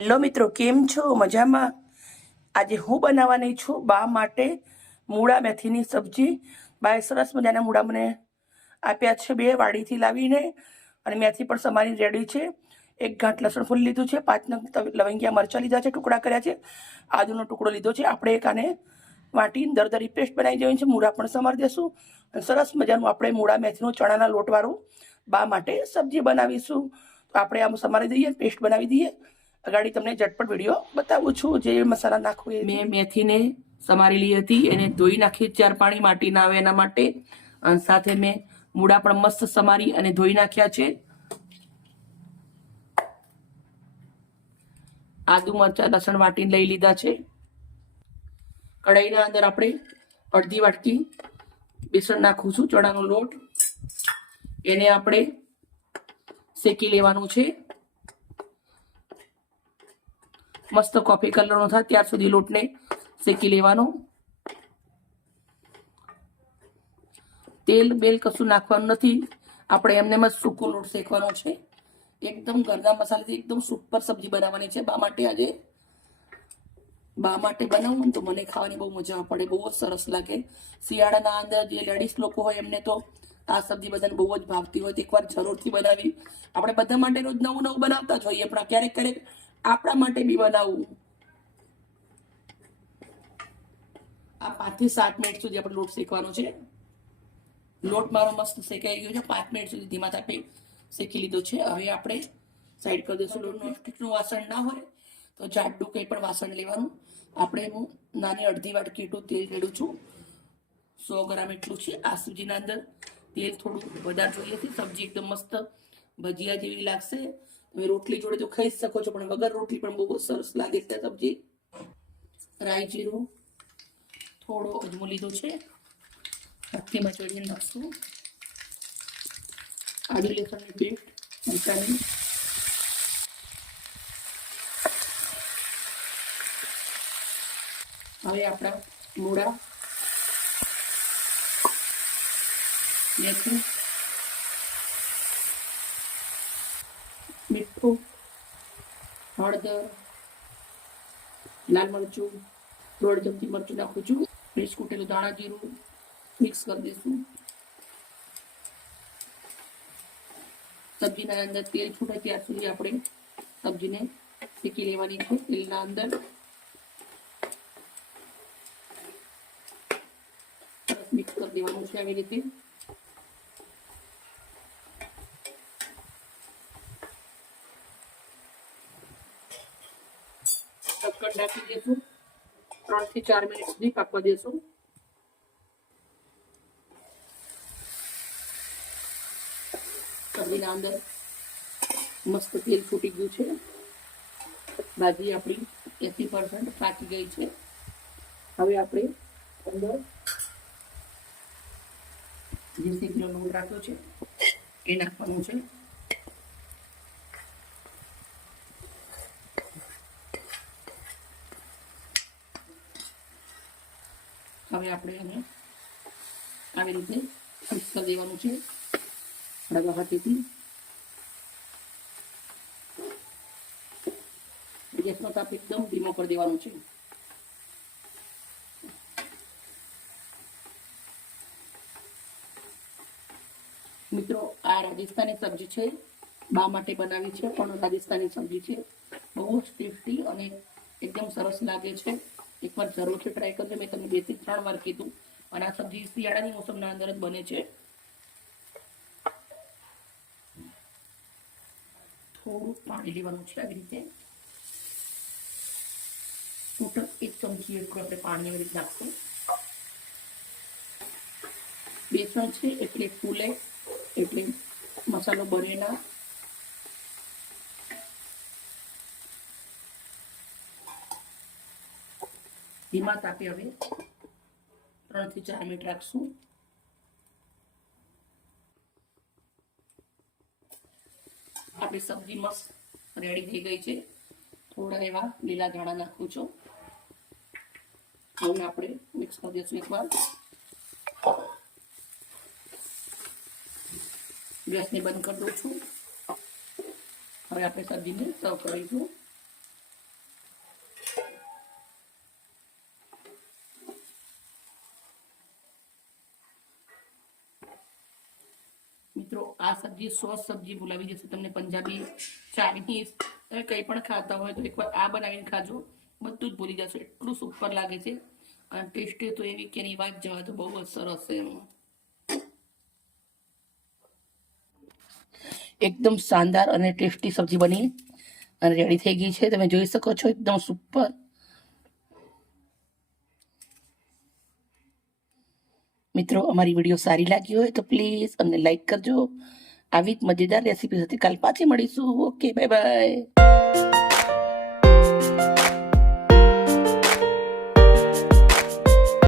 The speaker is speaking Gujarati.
હેલો મિત્રો, કેમ છો? મજામાં? આજે હું બનાવવાની છું બા માટે મૂળા મેથીની સબ્જી. બાએ સરસ મજાના મૂળા મને આપ્યા છે બે વાડીથી લાવીને અને મેથી પણ સમારી રેડી છે. એક ગાંઠ લસણ ફૂલ લીધું છે, પાંચ નંગ લવંગિયા મરચાં લીધા છે, ટુકડા કર્યા છે. આદુનો ટુકડો લીધો છે, આપણે એક આને વાટીને દરદરી પેસ્ટ બનાવી દેવાની છે, મૂળા પણ સમારી દેશું. અને સરસ મજાનું આપણે મૂળા મેથીનું ચણાના લોટવાળું બા માટે સબ્જી બનાવીશું. તો આપણે આમ સમારી દઈએ, પેસ્ટ બનાવી દઈએ. અગાડી તમને ઝટપટ વીડિયો બતાવું છું જે મસાલા નાખવું એ. મેં મેથીને સમારેલી હતી, એને ધોઈ નાખી, ચાર પાણી માટી ના આવે એના માટે. અને સાથે મેં મૂળા પણ મસ્ત સમારી અને ધોઈ નાખ્યા છે. આદુ, મરચા, લસણ વાટીને લઈ લીધા છે. કઢાઈના અંદર આપણે અડધી વાટકી બેસણ નાખું છું, ચણાનો લોટ. એને આપણે શેકી લેવાનું છે. મસ્ત કોફી કલરનો થાય, ત્યાર સુધી લોટને શેકી લેવાનો. તેલ બેલ કશું નાખવાનું નથી. આપણે એમને જ સૂકો લોટ શેકવાનો છે. એકદમ ઘરના મસાલાથી એકદમ સુપર સબ્જી બનાવવાની છે. બા માટે આજે, બા માટે બનાવું તો મને ખાવાની બહુ મજા પડે, બહુ જ સરસ લાગે. શિયાળાના અંદર જે લેડીઝ લોકો હોય એમને તો આ સબ્જી બધાને બહુ જ ભાવતી હોય. એકવાર જરૂરથી બનાવી. આપણે બધા માટે રોજ નવું નવું બનાવતા જ હોઈએ, પણ ક્યારેક ક્યારેક આપણા માટે બી બનાવવું આ પાંચથી સાત મિનિટ સુધી આપણે લોટ શેકવાનો છે. લોટ મારો મસ્ત શેકાઈ ગયો છે. પાંચ મિનિટ સુધી ધીમા તાપે શેકી લીધો છે. હવે આપણે સાઈડ કરી દઈશું લોટનું. સ્ટીકનું વાસણ ના હોય તો જાડું કંઈ પણ વાસણ લેવાનું. આપણે હું નાની અડધી વાટકી એટલું તેલ રેડું છું. સો ગ્રામ એટલું છે. આ સૂજીના અંદર તેલ થોડું વધારે જોઈએ છે. સબ્જી એકદમ મસ્ત ભજીયા જેવી લાગશે. તમે રોટલી જોડે તો ખાઈ શકો છો, પણ વગર રોટલી પણ બહુ સરસ લાગે છે સબ્જી રાઈ જીરું, થોડો અજમો લીધો છે. હાથથી ચડીને નાખશું. આદુ લસણની પેસ્ટ, મરચાની. હવે આપણા મૂળા મેથી. મીઠું હળદર લાલ મરચું દોઢ ચમચી મરચું નાખું છું ફ્રેશ કૂટેલું દાણા જીરું મિક્સ કરી દઈશું સબ્જીના અંદર તેલ છૂટે ત્યાર સુધી આપણે સબ્જીને શેકી લેવાની છે તેલના અંદર સરસ મિક્સ કરી દેવાનું છે આવી રીતે ઢાંકી દઈશું ત્રણથી ચાર મિનિટ સુધી પાકવા દેશું. સબ્જીના અંદર મસ્ત તેલ ફૂટી ગયું છે. ભાજી આપણી એસી પર્સન્ટ પાકી ગઈ છે. હવે આપણે અંદર જે શેકીનો લોટ રાખ્યો છે. એ નાખવાનું છે. હવે આપણે એને આવી રીતે મિક્સ કરી દેવાનું છે. રવા હાથેથી ગેસનો તાપ એકદમ ધીમો કરી દેવાનો છે. મિત્રો, આ રાજસ્થાની સબ્જી છે. બા માટે બનાવી છે, પણ રાજસ્થાની સબ્જી છે. બહુ જ ટેસ્ટી અને એકદમ સરસ લાગે છે. એકવાર જરૂરથી ટ્રાય કરજો. મેં તમને બેથી ત્રણ વાર કીધું. અને આ સબ્જી શિયાળાની મોસમના અંદર જ બને છે. થોડું પાણી લેવાનું છે આવી રીતે. ટોટલ એક ચમચી એટલું આપણે પાણી આવી રીતે નાખશું. બેસણ છે એટલે ફૂલે, એટલે મસાલો બને ના ધીમા તાપે હવે ત્રણથી ચાર મિનિટ રાખશું. આપણી સબ્જી મસ્ત રેડી થઈ ગઈ છે. થોડા એવા લીલા ધાણા નાખું છું. હવે આપણે મિક્સ કરી દઈશું એકવાર. ગેસને બંધ કરી દઉં છું. હવે આપણે સબ્જીને સર્વ કરીશું આ સબ્જી સોસ સબ્જી બોલાવી જશે તમને પંજાબી ચાઇનીઝ તમે કંઈ પણ ખાતા હોય તો એકવાર આ બનાવીને ખાજો. બધું જ ભૂલી જશો. એટલું સુપર લાગે છે. અને ટેસ્ટી તો એવી કે વાત જવા તો બહુ જ સરસ છે એમાં. એકદમ શાનદાર અને ટેસ્ટી સબ્જી બની અને રેડી થઈ ગઈ છે. તમે જોઈ શકો છો, એકદમ સુપર મિત્રો, અમારી વીડિયો સારી લાગી હોય તો પ્લીઝ અમને લાઈક કરજો. આવી જ મજેદાર રેસીપી સાથે કાલ પાછી મળીશું. Okay bye bye